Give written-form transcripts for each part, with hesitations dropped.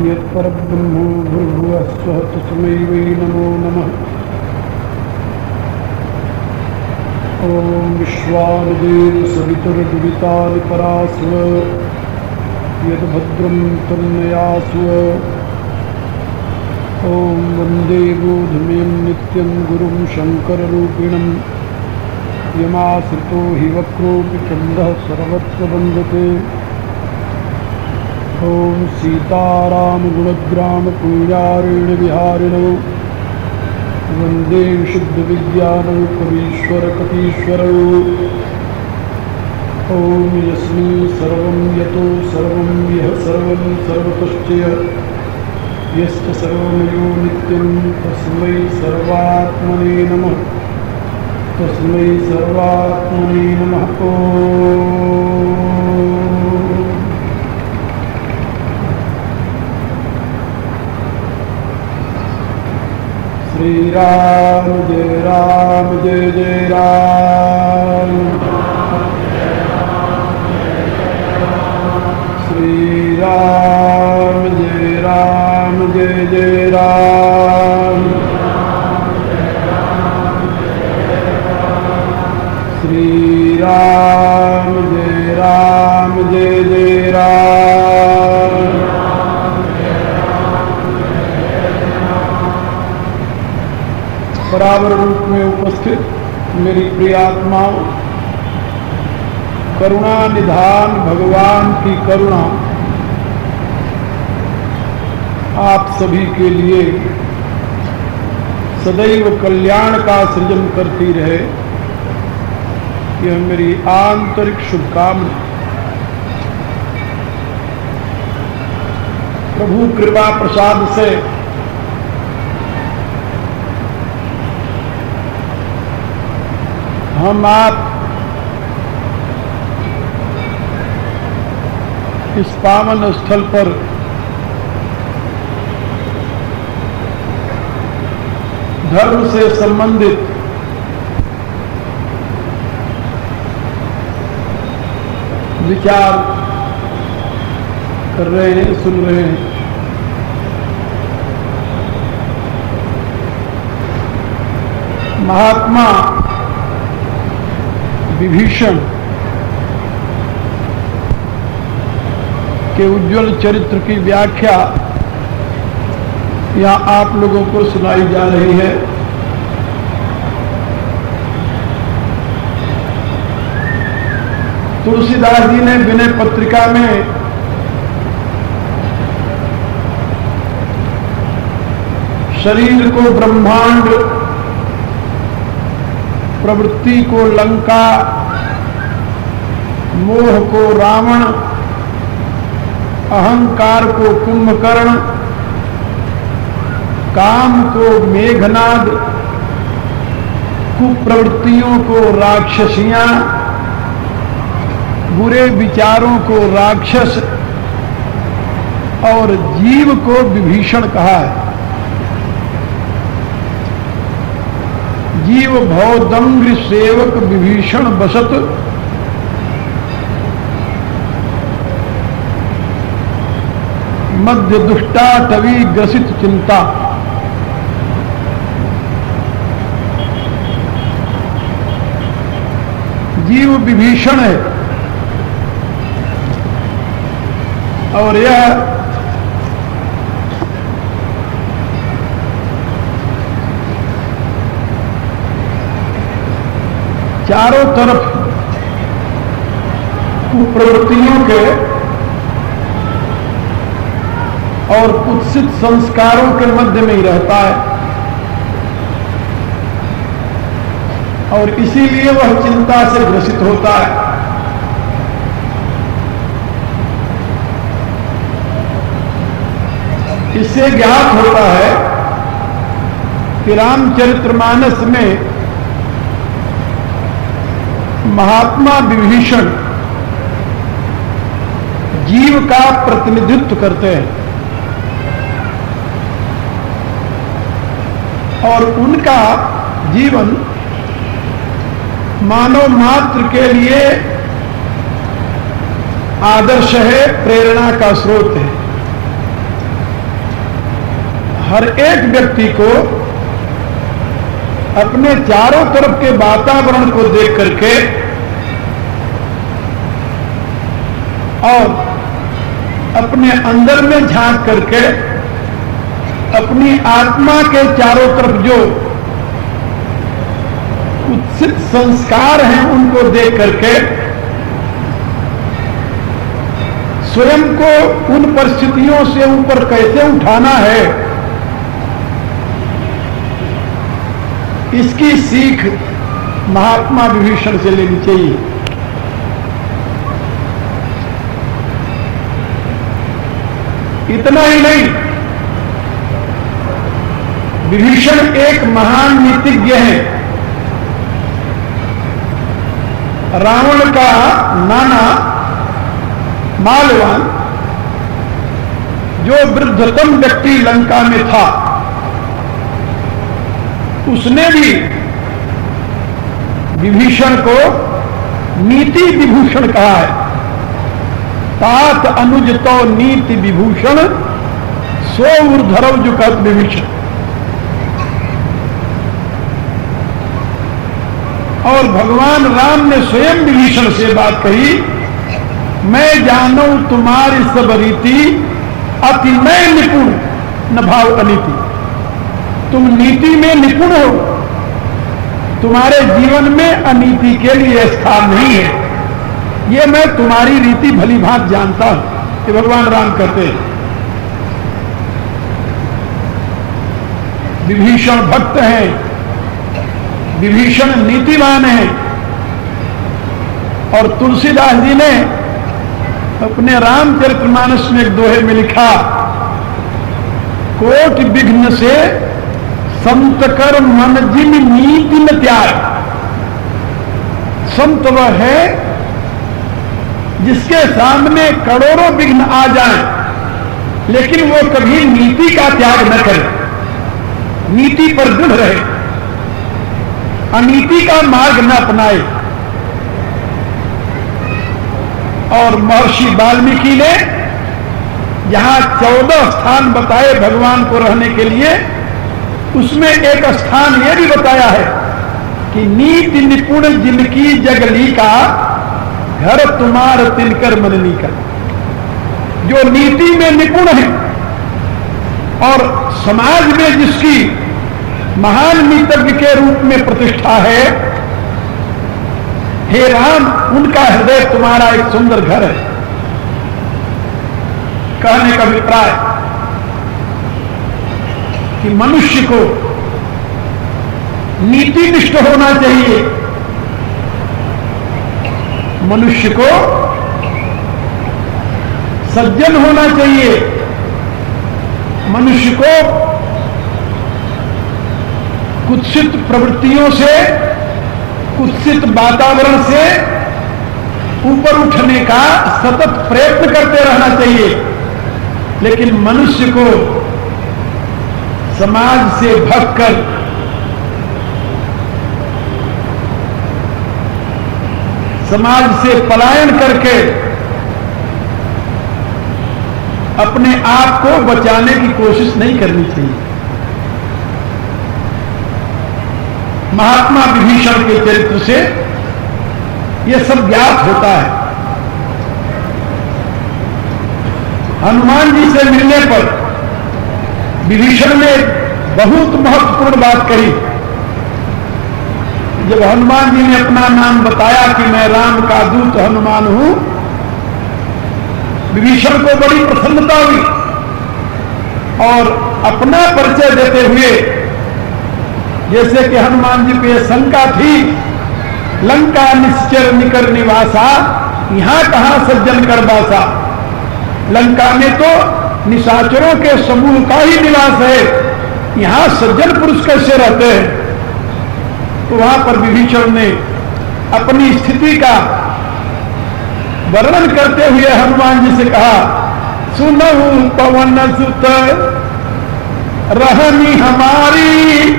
यत्परब्रह्मो भूर्भुवः स्वः तस्मै वै नमो नमः। ॐ विश्वावदेव सवितुर्दुरितानि परास्व यद्भद्रं तन्नयास्व। ॐ वन्दे बोधमें नित्यं गुरुं शङ्कररूपिणं यमाश्रितो हि वक्रोऽपि चण्डः सर्वत्र वन्दते। ॐ सीतारामगुणग्रामपुण्यारेण विहारिणो वन्दे विशुद्धविज्ञानौ कवीश्वरकपीश्वरौ। ॐ यस्मिन् सर्वं यतो सर्वं यः सर्वं सर्वतश्च यश्च सर्वमयो नित्यं तस्मै सर्वात्मने नमः। तस्मै सर्वात्मने नमः। श्री राम जय जय राम। श्री राम जय जय राम। श्री राम जय जय राम। बराबर रूप में उपस्थित मेरी प्रिय आत्माओं, करुणा निधान भगवान की करुणा आप सभी के लिए सदैव कल्याण का सृजन करती रहे, यह मेरी आंतरिक शुभकामना। प्रभु कृपा प्रसाद से हम आप इस पावन स्थल पर धर्म से संबंधित विचार कर रहे हैं, सुन रहे हैं। महात्मा विभीषण के उज्ज्वल चरित्र की व्याख्या यहाँ आप लोगों को सुनाई जा रही है। तुलसीदास जी ने विनय पत्रिका में शरीर को ब्रह्मांड, प्रवृत्ति को लंका, मोह को रावण, अहंकार को कुंभकर्ण, काम को मेघनाद, कुप्रवृत्तियों को राक्षसियां, बुरे विचारों को राक्षस और जीव को विभीषण कहा है। जीव भवदंग्र सेवक विभीषण बसत, मध्य दुष्टा टवी ग्रसित चिंता। जीव विभीषण है और यह चारों तरफ कुप्रवृत्तियों के और कुत्सित संस्कारों के मध्य में ही रहता है और इसीलिए वह चिंता से ग्रसित होता है। इससे ज्ञात होता है कि रामचरितमानस में महात्मा विभीषण जीव का प्रतिनिधित्व करते हैं और उनका जीवन मानव मात्र के लिए आदर्श है, प्रेरणा का स्रोत है। हर एक व्यक्ति को अपने चारों तरफ के वातावरण को देख करके और अपने अंदर में झांक करके अपनी आत्मा के चारों तरफ जो उत्सित संस्कार हैं उनको देख करके स्वयं को उन परिस्थितियों से ऊपर कैसे उठाना है, इसकी सीख महात्मा विभीषण से लेनी चाहिए। इतना ही नहीं, विभीषण एक महान नीतिज्ञ है। रावण का नाना मालवान, जो वृद्धतम व्यक्ति लंका में था, उसने भी विभीषण को नीति विभूषण कहा है। तात अनुज तो नीति विभूषण सो ऊर्धरव जुकत विभीषण। और भगवान राम ने स्वयं विभीषण से बात कही, मैं जानू तुम्हारी सब रीति अति मैं निपुण न भाव अनीति। तुम नीति में निपुण हो, तुम्हारे जीवन में अनीति के लिए स्थान नहीं है, ये मैं तुम्हारी रीति भली भांति जानता हूं। कि भगवान राम कहते हैं। विभीषण भक्त हैं, विभीषण नीतिवान है। और तुलसीदास जी ने अपने रामचरितमानस में एक दोहे में लिखा, कोटि विघ्न से संत कर मन जिन नीति न त्याग। संत वह है जिसके सामने करोड़ों विघ्न आ जाएं, लेकिन वो कभी नीति का त्याग न करे, नीति पर दृढ़ रहे, अनीति का मार्ग न अपनाए। और महर्षि वाल्मीकि ने जहां 14 स्थान बताए भगवान को रहने के लिए, उसमें एक स्थान यह भी बताया है कि नीति निपुण जिनकी जगली का घर तुम्हार तिनकर मननी का। जो नीति में निपुण है और समाज में जिसकी महान नीतिज्ञ के रूप में प्रतिष्ठा है, हे राम, उनका हृदय तुम्हारा एक सुंदर घर है। कहने का अभिप्राय कि मनुष्य को नीतिनिष्ठ होना चाहिए, मनुष्य को सज्जन होना चाहिए, मनुष्य को कुत्सित प्रवृत्तियों से, कुत्सित वातावरण से ऊपर उठने का सतत प्रयत्न करते रहना चाहिए। लेकिन मनुष्य को समाज से भगकर समाज से पलायन करके अपने आप को बचाने की कोशिश नहीं करनी चाहिए। महात्मा विभीषण के चरित्र से यह सब ज्ञात होता है। हनुमान जी से मिलने पर विभीषण ने बहुत महत्वपूर्ण बात कही। जब हनुमान जी ने अपना नाम बताया कि मैं राम का दूत हनुमान हूं, विभीषण को बड़ी प्रसन्नता हुई और अपना परिचय देते हुए, जैसे कि हनुमान जी को यह शंका थी, लंका निश्चर निकर निवासा, यहां कहां सज्जन कर बासा। लंका में तो निशाचरों के समूह का ही निवास है, यहां सज्जन पुरुष कैसे रहते हैं। तो वहां पर विभीषण ने अपनी स्थिति का वर्णन करते हुए हनुमान जी से कहा, सुनहु पवन सुत रहनी हमारी।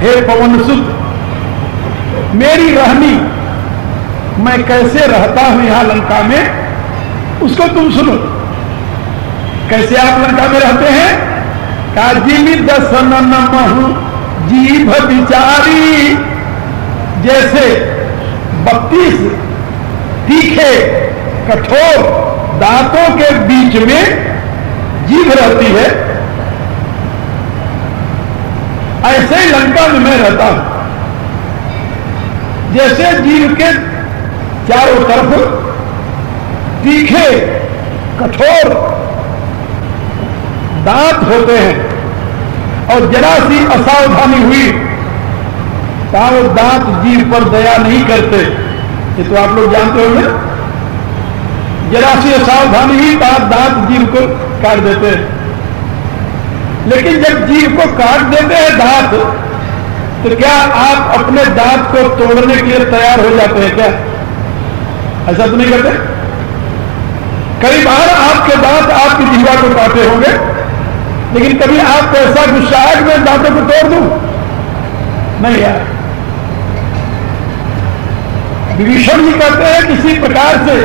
हे पवन सुत, मेरी रहनी, मैं कैसे रहता हूं यहां लंका में, उसको तुम सुनो। कैसे आप लंका में रहते हैं, काजिनी दसन महु जीभ विचारी, जैसे 32 तीखे कठोर दांतों के बीच में जीभ रहती है, ऐसे ही लंका में मैं रहता हूं। जैसे जीभ के चारों तरफ तीखे कठोर दांत होते हैं और जरा सी असावधानी हुई तो वो दांत जीभ पर दया नहीं करते, ये तो आप लोग जानते होंगे। जरा सी असावधानी हुई तो दांत जीभ को काट देते हैं। लेकिन जब जीभ को काट देते हैं दांत, तो क्या आप अपने दांत को तोड़ने के लिए तैयार हो जाते हैं क्या? ऐसा तो नहीं करते? कई बार आपके दांत आपकी जीवा को काटे होंगे, लेकिन कभी आपको ऐसा गुस्सा है कि मैं दांतों को तोड़ दूं? नहीं यार। विभीषण जी कहते हैं किसी प्रकार से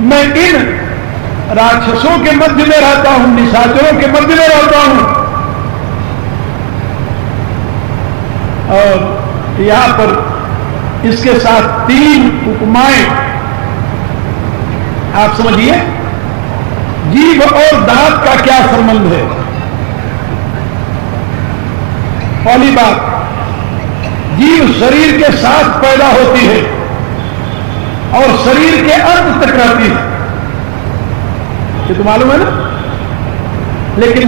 मैं इन राक्षसों के मध्य में रहता हूं, निशाचरों के मध्य में रहता हूं, और यहां पर इसके साथ 3 उपमाएं आप समझिए। जीभ और दांत का क्या संबंध है? पहली बात, जीभ शरीर के साथ पैदा होती है और शरीर के अंत तक रहती है, ये तो मालूम है ना। लेकिन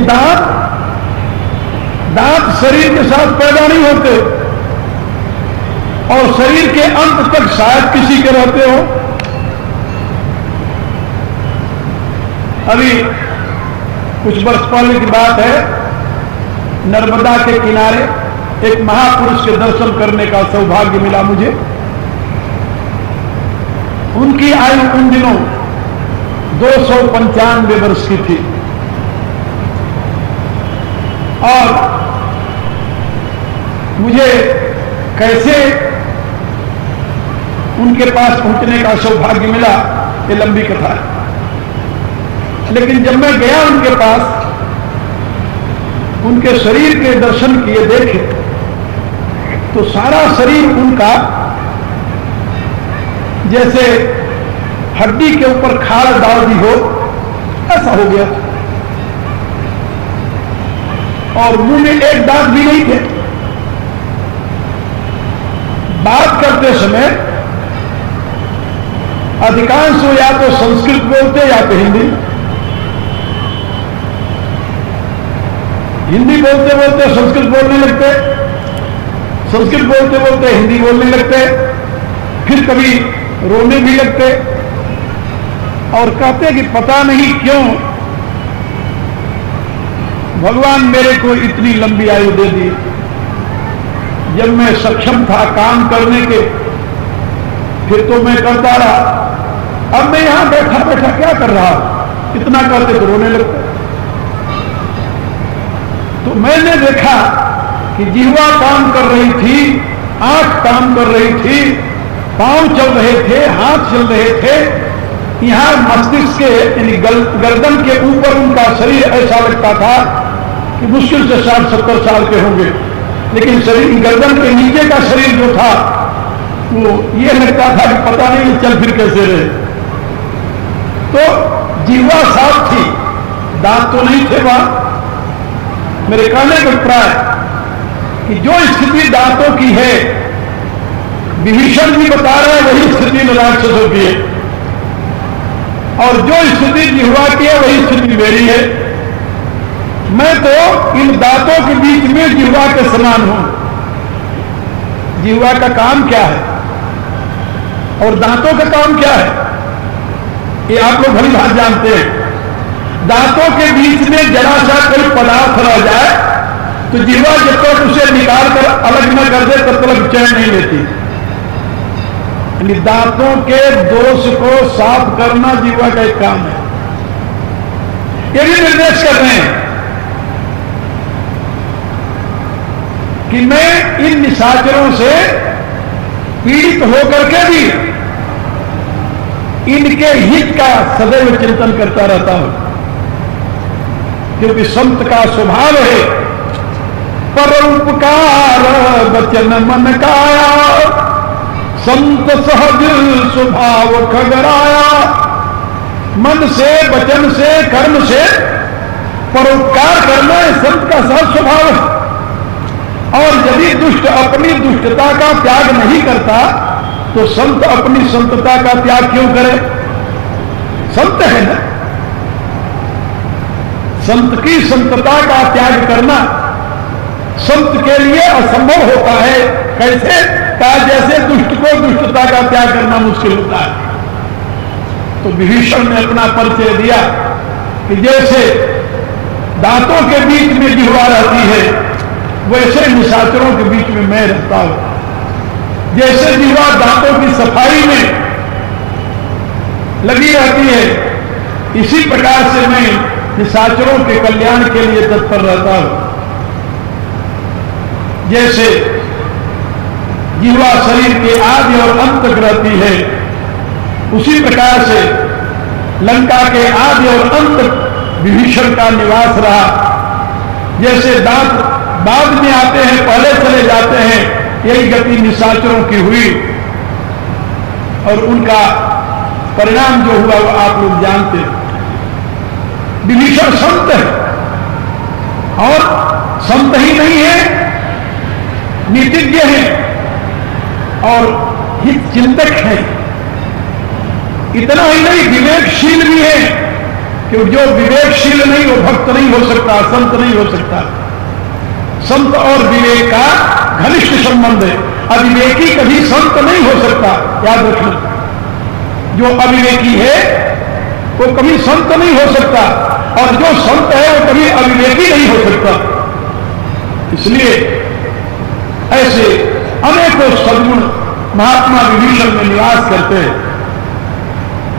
दांत शरीर के साथ पैदा नहीं होते और शरीर के अंत तक शायद किसी के रहते हो। अभी कुछ वर्ष पहले की बात है, नर्मदा के किनारे एक महापुरुष के दर्शन करने का सौभाग्य मिला मुझे। उनकी आयु उन दिनों 295 वर्ष की थी और मुझे कैसे उनके पास पहुंचने का सौभाग्य मिला, ये लंबी कथा है। लेकिन जब मैं गया उनके पास, उनके शरीर के दर्शन किए, देखे, तो सारा शरीर उनका जैसे हड्डी के ऊपर खाड़ डाल दी हो, ऐसा हो गया। और मुंह में एक दांत भी नहीं थे। बात करते समय अधिकांश या तो संस्कृत बोलते या तो हिंदी बोलते बोलते संस्कृत बोलने लगते, संस्कृत बोलते बोलते हिंदी बोलने लगते, फिर कभी रोने भी लगते और कहते कि पता नहीं क्यों भगवान मेरे को इतनी लंबी आयु दे दी। जब मैं सक्षम था काम करने के, फिर तो मैं करता रहा, अब मैं यहां बैठा बैठा क्या कर रहा, इतना करते तो रोने लगते। तो मैंने देखा कि जिह्वा काम कर रही थी, आंख काम कर रही थी, पांव चल रहे थे, हाथ चल रहे थे, यहां मस्तिष्क के यानी गर्दन के ऊपर उनका शरीर ऐसा लगता था कि मुश्किल से 60-70 साल के होंगे, लेकिन शरीर गर्दन के नीचे का शरीर जो था वो ये लगता था कि पता नहीं चल फिर कैसे रहे। तो जिह्वा साफ थी, दांत तो नहीं थे वहां। मेरे कहने का अभिप्राय कि जो स्थिति दांतों की है, विभीषण जी बता रहे हैं वही स्थिति राक्षसों की है, और जो स्थिति जिह्वा की है वही स्थिति मेरी है। मैं तो इन दांतों के बीच में जिह्वा के समान हूं। जिह्वा का काम क्या है और दांतों का काम क्या है, ये आप लोग भली बात जानते हैं। दांतों के बीच में जरा सा कोई पदार्थ रह जाए तो जिह्वा जब तक उसे निकाल कर अलग न कर दे तब तक चैन नहीं लेती। यानी दांतों के दोष को साफ करना जिह्वा का एक काम है। ये भी निर्देश कर रहे हैं कि मैं इन निशाचरों से पीड़ित होकर के भी इनके हित का सदैव चिंतन करता रहता हूं। क्योंकि संत का स्वभाव है परोपकार वचन मन काया, संत सहज स्वभाव खगराया। मन से, वचन से, कर्म से परोपकार करना है संत का सहज स्वभाव है। और यदि दुष्ट अपनी दुष्टता का त्याग नहीं करता तो संत अपनी संतता का त्याग क्यों करे? संत है ना। संत की संतता का त्याग करना संत के लिए असंभव होता है। कैसे? जैसे दुष्ट को दुष्टता का त्याग करना मुश्किल होता है। तो विभीषण ने अपना परिचय दिया कि जैसे दांतों के बीच में जिह्वा रहती है वैसे निशाचरों के बीच में मैं रहता हूं। जैसे जिह्वा दांतों की सफाई में लगी रहती है इसी प्रकार से मैं निशाचरों के कल्याण के लिए तत्पर रहता हूं। जैसे जिह्वा शरीर के आदि और अंत तक रहती है उसी प्रकार से लंका के आदि और अंत विभीषण का निवास रहा। जैसे दांत बाद में आते हैं पहले चले जाते हैं, यही गति निशाचरों की हुई और उनका परिणाम जो हुआ वो आप लोग जानते हैं। विभीषण संत है और संत ही नहीं है, नीतिज्ञ है और हित चिंतक है। इतना ही नहीं विवेकशील भी है, क्योंकि जो विवेकशील नहीं वो भक्त नहीं हो सकता, संत नहीं हो सकता। संत और विवेक का घनिष्ठ संबंध है। अविवेकी कभी संत नहीं हो सकता, याद रखना। जो अविवेकी है वो कभी संत नहीं हो सकता और जो संत है वो कभी अविवेकी नहीं हो सकता। इसलिए ऐसे अनेकों सद्गुण महात्मा विभीषण में निवास करते हैं।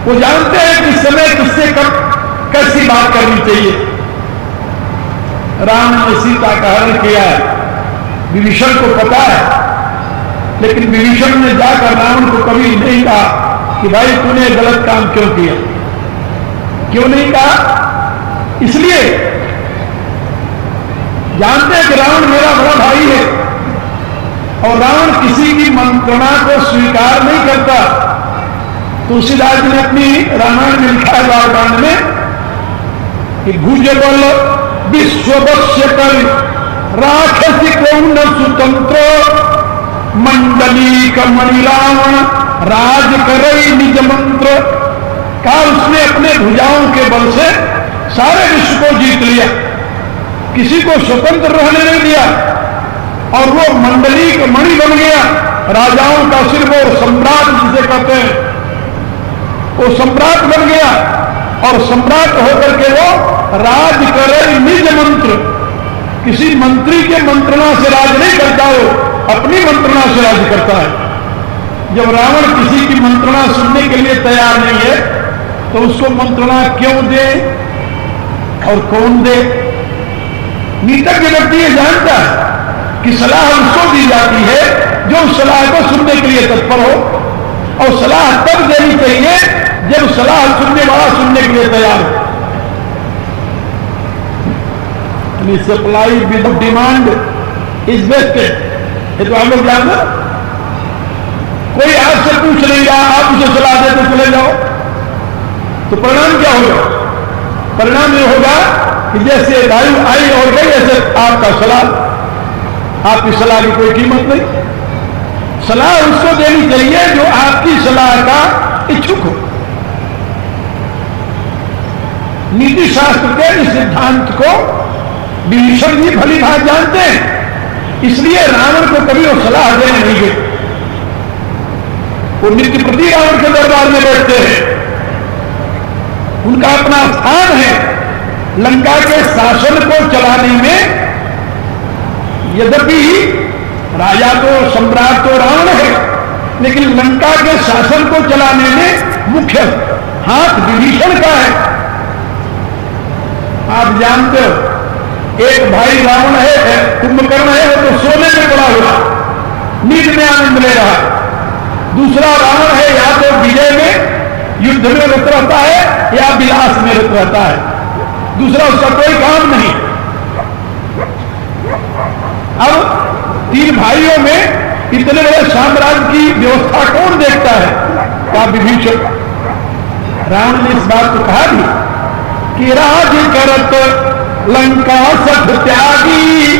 वो जानते हैं कि समय किससे कब कैसी बात करनी चाहिए। राम ने सीता का हरण किया है, विभीषण को पता है, लेकिन विभीषण ने जाकर रावण को कभी नहीं कहा कि भाई तूने गलत काम क्यों किया। क्यों नहीं कहा? इसलिए जानते हैं कि रावण मेरा बड़ा भाई है और रावण किसी की मंत्रणा को स्वीकार नहीं करता। तुलसीदास ने अपनी रामायण में लिखा है बालकांड में कि भुज बल विश्ववश्य कर राक्षसी कौन सुतंत्र, मंडली कमणि रावण राज करई निज मंत्र। कहा उसने अपने भुजाओं के बल से सारे विश्व को जीत लिया, किसी को स्वतंत्र रहने नहीं दिया और वो मंडली का मणि बन गया, राजाओं का सिर, वो सम्राट जिसे कहते हैं, वो सम्राट बन गया और सम्राट होकर के वो राज करे निज मंत्र। किसी मंत्री के मंत्रणा से राज नहीं करता, वो अपनी मंत्रणा से राज करता है। जब रावण किसी की मंत्रणा सुनने के लिए तैयार नहीं है तो उसको मंत्रणा क्यों दे और कौन दे? नीतिज्ञ व्यक्ति ये जानता है कि सलाह उसको दी जाती है जो उस सलाह को सुनने के लिए तत्पर हो, और सलाह तब देनी चाहिए जब सलाह सुनने वाला सुनने के लिए तैयार हो। Supply with demand is best. ये तो हम लोग जानते। कोई आपसे पूछ नहीं रहा, आप उसे सलाह देते चले जाओ तो परिणाम क्या होगा? परिणाम ये होगा कि जैसे वायु आई और गई ऐसे आपका सलाह, आपकी सलाह की कोई कीमत नहीं। सलाह उसको देनी चाहिए जो आपकी सलाह का इच्छुक हो। नीति शास्त्र के इस सिद्धांत को विभीषण जी भली भांत जानते हैं, इसलिए रावण को कभी वो सलाह देने नहीं गए। वो नित्य प्रति रावण के दरबार में बैठते हैं, उनका अपना स्थान है। लंका के शासन को चलाने में यद्यपि राजा तो सम्राट तो रावण है, लेकिन लंका के शासन को चलाने में मुख्य हाथ विभीषण का है। आप जानते हो एक भाई रावण है, कुंभकर्ण है, वो तो सोने में पड़ा हुआ नींद में आनंद ले रहा। दूसरा रावण है या तो विजय में युद्ध में रत रहता है या विलास में रत रहता है। दूसरा उसका कोई काम नहीं। अब 3 भाइयों में इतने बड़े साम्राज्य की व्यवस्था कौन देखता है? क्या विभीषण। रावण ने इस बात को कहा भी कि राज करत लंका सठ त्यागी,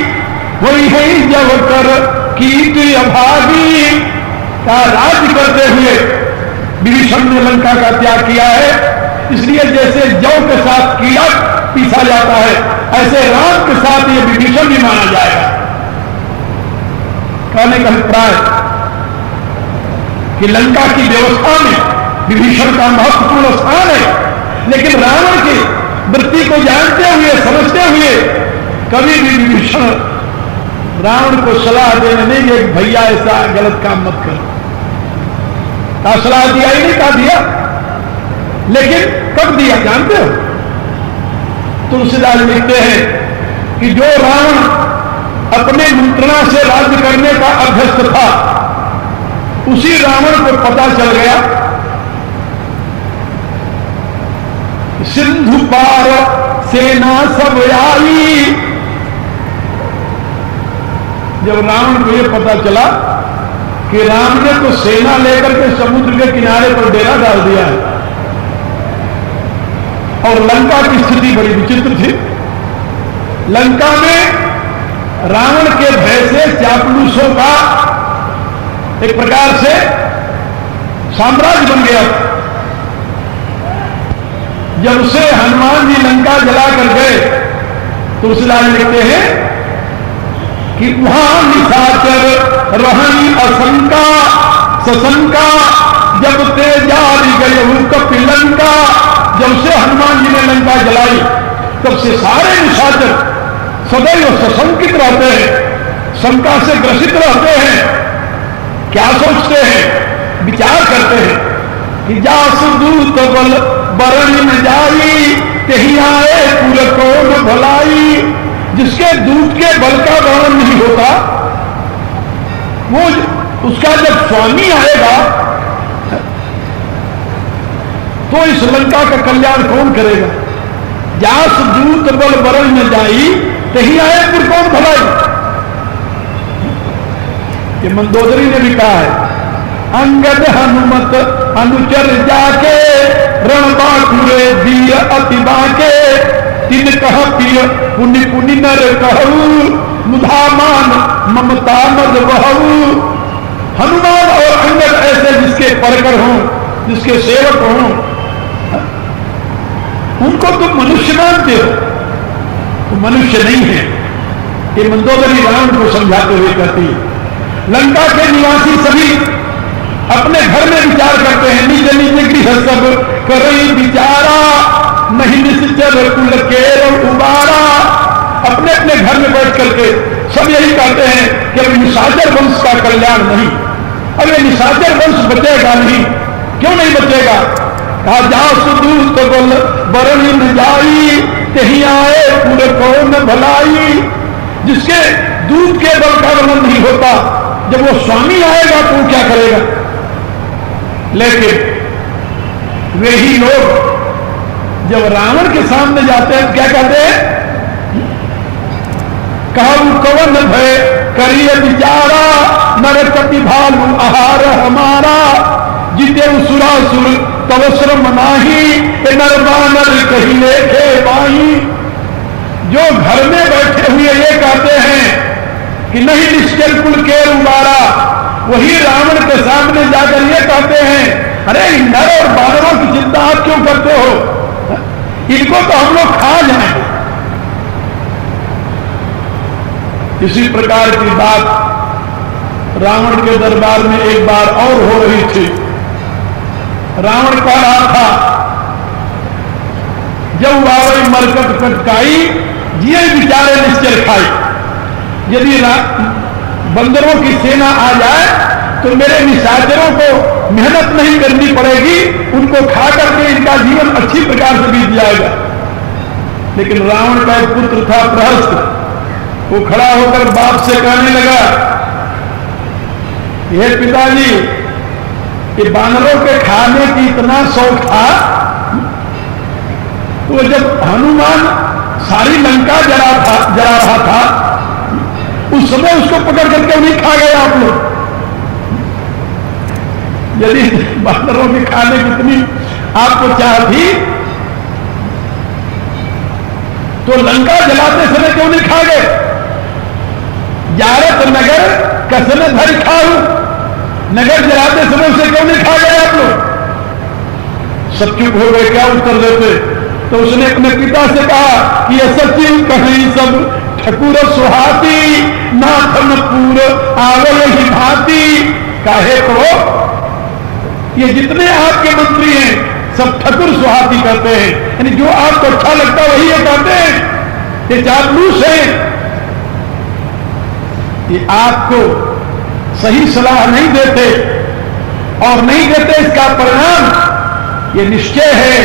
वही है जब कर कीर्त अभागी। का राज्य करते हुए विभीषण ने लंका का त्याग किया है, इसलिए जैसे जौ के साथ कीड़ा पीसा जाता है, ऐसे राम के साथ ये विभीषण भी माना जाएगा। कहने का अभिप्राय कि लंका की व्यवस्था में विभीषण का महत्वपूर्ण स्थान है, लेकिन रावण की वृत्ति को जानते हुए, समझते हुए कभी भी विभीषण रावण को सलाह देने नहीं कि भैया ऐसा गलत काम मत करो। का सलाह दिया ही नहीं, का दिया, लेकिन कब दिया जानते हो? तुलसीदास लिखते हैं कि जो रावण अपने मंत्रणा से राज्य करने का अभ्यस्त था, उसी रावण को पता चल गया सिंधु पार सेना सब आई। जब रावण को यह पता चला कि राम ने तो सेना लेकर के समुद्र के किनारे पर डेरा डाल दिया है, और लंका की स्थिति बड़ी विचित्र थी। लंका में रावण के भय से चापलूसों का एक प्रकार से साम्राज्य बन गया। जब से हनुमान जी लंका जलाकर गए, तुलसीदास लिखते हैं कि वहां निशाचर रही असंका सशंका, जब ते जारी गए कपिलंका। जब से हनुमान जी ने लंका जलाई, तब से सारे निशाचर सदैव सशंकित रहते हैं, शंका से ग्रसित रहते हैं। क्या सोचते हैं? विचार करते हैं कि जासु दूत बल बरन न जाई, तेहि आए पुर कौन भलाई। जिसके दूत के बल का वर्णन नहीं होता, वो उसका जब स्वामी आएगा तो इस लंका का कल्याण कौन करेगा? जास दूत बल बरन न जाई, तेहि आए पुर कौन भलाई। ये मंदोदरी ने भी कहा है, अंगद हनुमत अनुचर जाके, रण बाकुरे वीर अति बाके। तिन कह पिय पुनि पुनि नर कहू, मुधामान ममता मद बहू। हनुमान और अंगद ऐसे जिसके परकर हों, जिसके सेवक हों, उनको तुम मनुष्य मानते हो, तो मनुष्य नहीं है। ये मंदोदरी रावण को समझाते हुए कहती है। लंका के निवासी सभी अपने घर में विचार करते हैं, निज निज गृह सब करई विचारा, नहीं निश्चर कुल के उबारा। अपने अपने घर में बैठ करके सब यही कहते हैं कि अब निशाचर वंश का कल्याण नहीं, अब ये निशाचर वंश बचेगा नहीं। क्यों नहीं बचेगा? कहा जासु दूत बल बरन न जाई, तेहि आए पुर कौन भलाई। जिसके दूत के बल का वर्णन नहीं होता, जब वो स्वामी आएगा तो वो क्या करेगा? लेकिन वे ही लोग जब रावण के सामने जाते हैं क्या कहते हैं? कहू कवन भय करिए विचारा, नर कपि भालू आहार हमारा। जिते सुरासुर तव श्रम नाही, नर बानर कही लेखे बाही। जो घर में बैठे हुए ये कहते हैं कि नहीं निश्चल कुल के उबारा, वही रावण के सामने जाकर ये कहते हैं, अरे नर और बानरों की चिंता आप क्यों करते हो? इनको तो हम लोग खा जाएंगे। इसी प्रकार की बात रावण के दरबार में एक बार और हो रही थी। रावण कह रहा था, जब वावई मरकट कटकाई, जिये बिचारे निश्चर खाई। यदि बंदरों की सेना आ जाए तो मेरे निशाचरों को मेहनत नहीं करनी पड़ेगी, उनको खा करके इनका जीवन अच्छी प्रकार से बीत जाएगा। लेकिन रावण का एक पुत्र था प्रहस्त, वो खड़ा होकर बाप से कहने लगा, हे पिताजी, ये बानरों के खाने की इतना शौक था, तो जब हनुमान सारी लंका जला रहा था, उस समय उसको पकड़ करके नहीं खा गए आप लोग? यदि बानरों के खाने की इतनी आपको चाह थी तो लंका जलाते समय क्यों नहीं खा गए? जारत नगर कसन धर खाऊ, नगर जलाते समय उसे क्यों नहीं खा गए आप लोग? सब चुप हो गए, क्या उत्तर देते? तो उसने अपने पिता से कहा कि यह सचिव कहीं सब ठकुर सुहाती, नाथन पूर आवल ही भांति। काहे तो ये जितने आपके मंत्री हैं सब ठकुर सुहाती करते हैं, यानी जो आपको अच्छा लगता वही ये कहते हैं, ये चापलूस है, ये आपको सही सलाह नहीं देते और नहीं देते इसका परिणाम ये निश्चय है।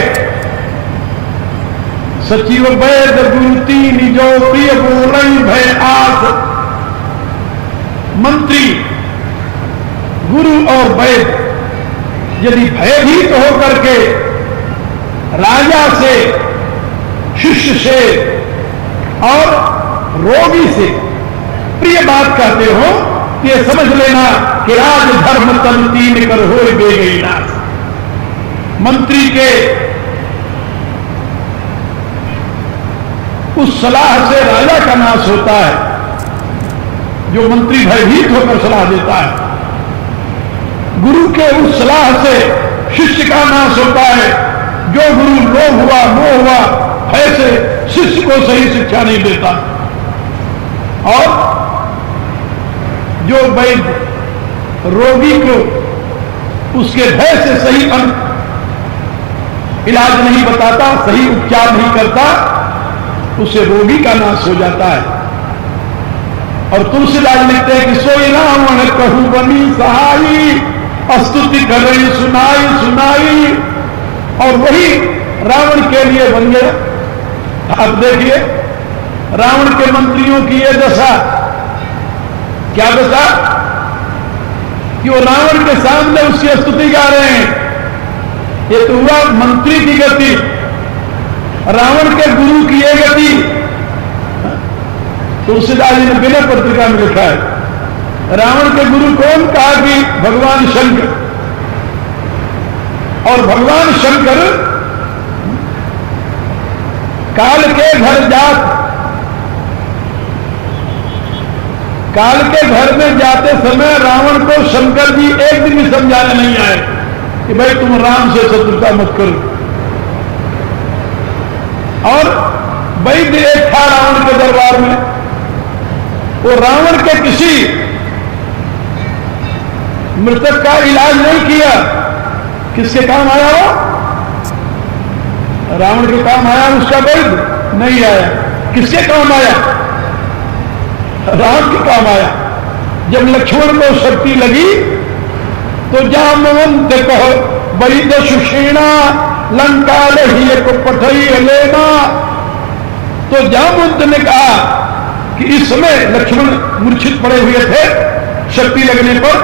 सचिव वैद गुरु तीन जो प्रिय बोलई भय आस। मंत्री, गुरु और वैद यदि भयभीत होकर के राजा से, शिष्य से और रोगी से प्रिय बात कहते हो, ये समझ लेना कि राज धर्म तन तीन कर हो बे गई नाश। मंत्री के उस सलाह से राजा का नाश होता है, जो मंत्री भयभीत होकर सलाह देता है। गुरु के उस सलाह से शिष्य का नाश होता है, जो गुरु लोभ हुआ, मोह हुआ, भय से शिष्य को सही शिक्षा नहीं देता। और जो वैद्य रोगी को उसके भय से सही इलाज नहीं बताता, सही उपचार नहीं करता, उससे रोगी का नाश हो जाता है। और तुलसीदास लिखते हैं कि सोई रावण कहू बनी सहाई, स्तुति कर रही सुनाई सुनाई। और वही रावण के लिए बन गया। अब देखिए रावण के मंत्रियों की यह दशा, क्या दशा कि वो रावण के सामने उसकी स्तुति गा रहे हैं। ये तो हुआ मंत्री की गति, रावण के गुरु की यह गति। तुलसीदास जी ने बिना पत्रिका में लिखा है, रावण के गुरु कौन? कहा कि भगवान शंकर। और भगवान शंकर काल के घर जात, काल के घर में जाते समय रावण को शंकर जी एक दिन भी समझाने नहीं आए कि भाई तुम राम से शत्रुता मत करो। और वैद्य एक था रावण के दरबार में, वो रावण के किसी मृतक का इलाज नहीं किया। किसके काम आया वो? रावण के काम आया, उसका वैद्य नहीं आया। किसके काम आया? राम के काम आया। जब लक्ष्मण को शक्ति लगी तो जामवंत कहो वैद्य सुषेणा लंका लही को पठई लेना। तो जामवंत ने कहा कि इस समय लक्ष्मण मूर्छित पड़े हुए थे शक्ति लगने पर,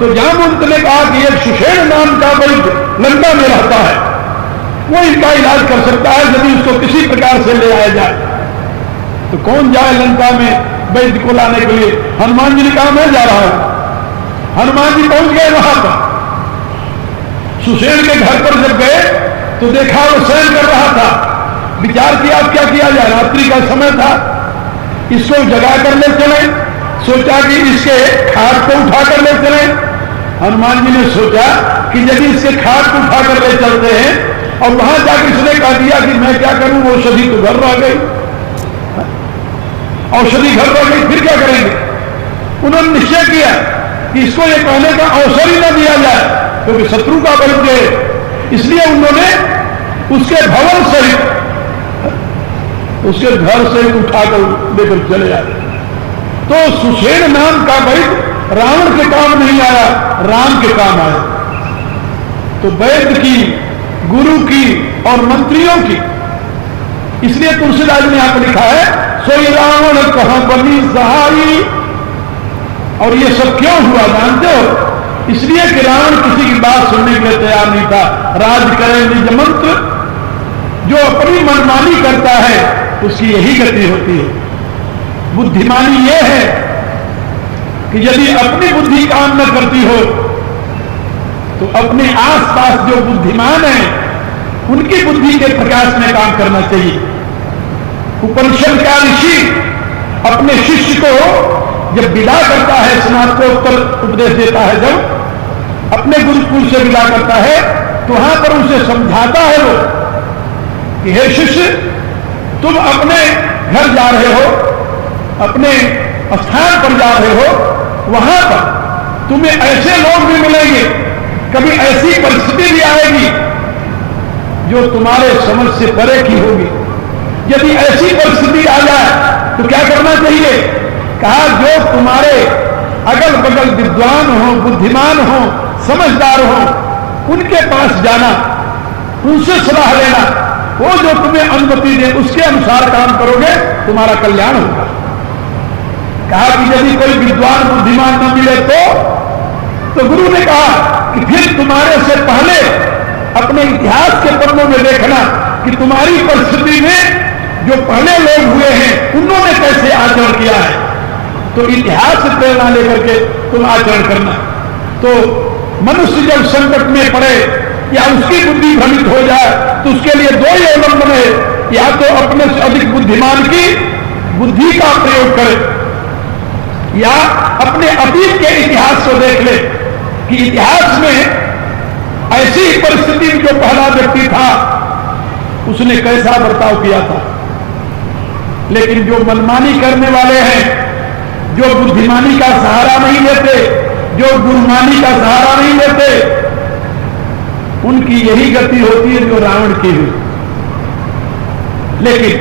तो जामवंत ने कहा कि एक सुषेण नाम का वैद्य लंका में रहता है, वो इनका इलाज कर सकता है यदि उसको किसी प्रकार से ले आया जाए। तो कौन जाए लंका में वैद्य को लाने के लिए? हनुमान जी ने कहा मैं जा रहा हूं। हनुमान जी पहुंच गए वहां पर। सुषेण के घर पर जब गए तो देखा वो शयन कर रहा था। विचार किया अब क्या किया जाए, रात्रि का समय था, इसको जगा कर ले चले। सोचा कि इसके खाट को उठा कर ले चले। हनुमान जी ने सोचा कि यदि इसके खाट को उठा कर ले चलते हैं और वहां जाकर इसने कह दिया कि मैं क्या करूं, वो औषधि तो घर रह गई, औषधि घर रह गई, फिर क्या करेंगे? उन्होंने निश्चय किया कि इसको ये कहने का अवसर ही न दिया जाए, क्योंकि शत्रु का बल गए। इसलिए उन्होंने उसके भवन सहित उसके घर से उठाकर लेकर चले आए। तो सुषेण नाम का वैद्य रावण के काम नहीं आया, राम के काम आया। तो वैद्य की, गुरु की और मंत्रियों की, इसलिए तुलसीदास ने यहां पर लिखा है सोई रावण कहां बनी सहाई। और ये सब क्यों हुआ जानते हो? इसलिए कि रावण किसी की बात सुनने के लिए तैयार नहीं था। राज करे निज मंत्र जो अपनी मनमानी करता है उसकी यही गति होती है। बुद्धिमानी यह है कि यदि अपनी बुद्धि काम न करती हो तो अपने आसपास जो बुद्धिमान हैं उनकी बुद्धि के प्रकाश में काम करना चाहिए। उपनिषद का ऋषि अपने शिष्य को जब विदा करता है, स्नातकोत्तर उपदेश देता है, जब अपने गुरुकुल से विदा करता है तो वहां पर उसे समझाता है वो कि हे शिष्य, तुम अपने घर जा रहे हो, अपने स्थान पर जा रहे हो, वहां पर तुम्हें ऐसे लोग भी मिलेंगे, कभी ऐसी परिस्थिति भी आएगी जो तुम्हारे समझ से परे की होगी। यदि ऐसी परिस्थिति आ जाए तो क्या करना चाहिए? कहा जो तुम्हारे अगल बगल विद्वान हो, बुद्धिमान हो, समझदार हो, उनके पास जाना, उनसे सलाह लेना, वो जो तुम्हें अनुमति दे उसके अनुसार काम करोगे, तुम्हारा कल्याण होगा। कहा कि यदि कोई विद्वान बुद्धिमान न मिले तो गुरु ने कहा कि फिर तुम्हारे से पहले अपने इतिहास के पन्नों में देखना कि तुम्हारी परिस्थिति में जो पहले लोग हुए हैं उन्होंने कैसे आचरण किया है, तो इतिहास से प्रेरणा लेकर के तुम आचरण करना। तो मनुष्य जब संकट में पड़े या उसकी बुद्धि भ्रमित हो जाए तो उसके लिए दो ही अवलंबन है, या तो अपने से अधिक बुद्धिमान की बुद्धि का प्रयोग करे या अपने अतीत के इतिहास को देख ले कि इतिहास में ऐसी परिस्थिति में जो पहला व्यक्ति था उसने कैसा बर्ताव किया था। लेकिन जो मनमानी करने वाले हैं, जो बुद्धिमानी का सहारा नहीं लेते, जो गुरुमानी का सहारा नहीं लेते, उनकी यही गति होती है जो रावण की हुई। लेकिन